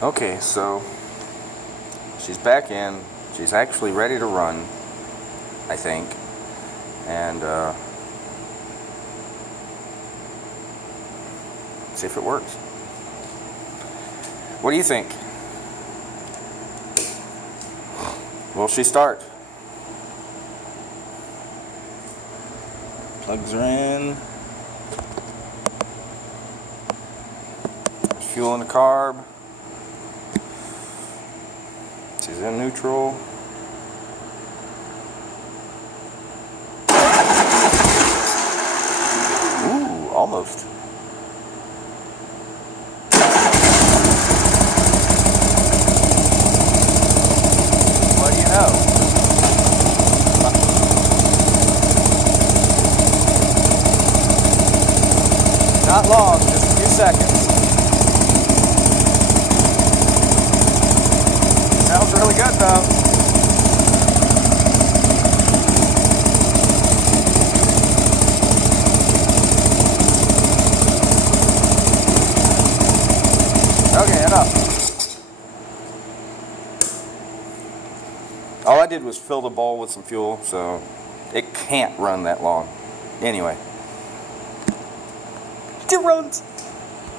Okay, so she's back in. She's actually ready to run, I think. And see if it works. What do you think? Will she start? Plugs are in. There's fuel in the carb. She's in neutral. Ooh, almost. What do you know? Not long, just a few seconds. Sounds really good though. Okay, enough. All I did was fill the bowl with some fuel, so it can't run that long. Anyway. It runs.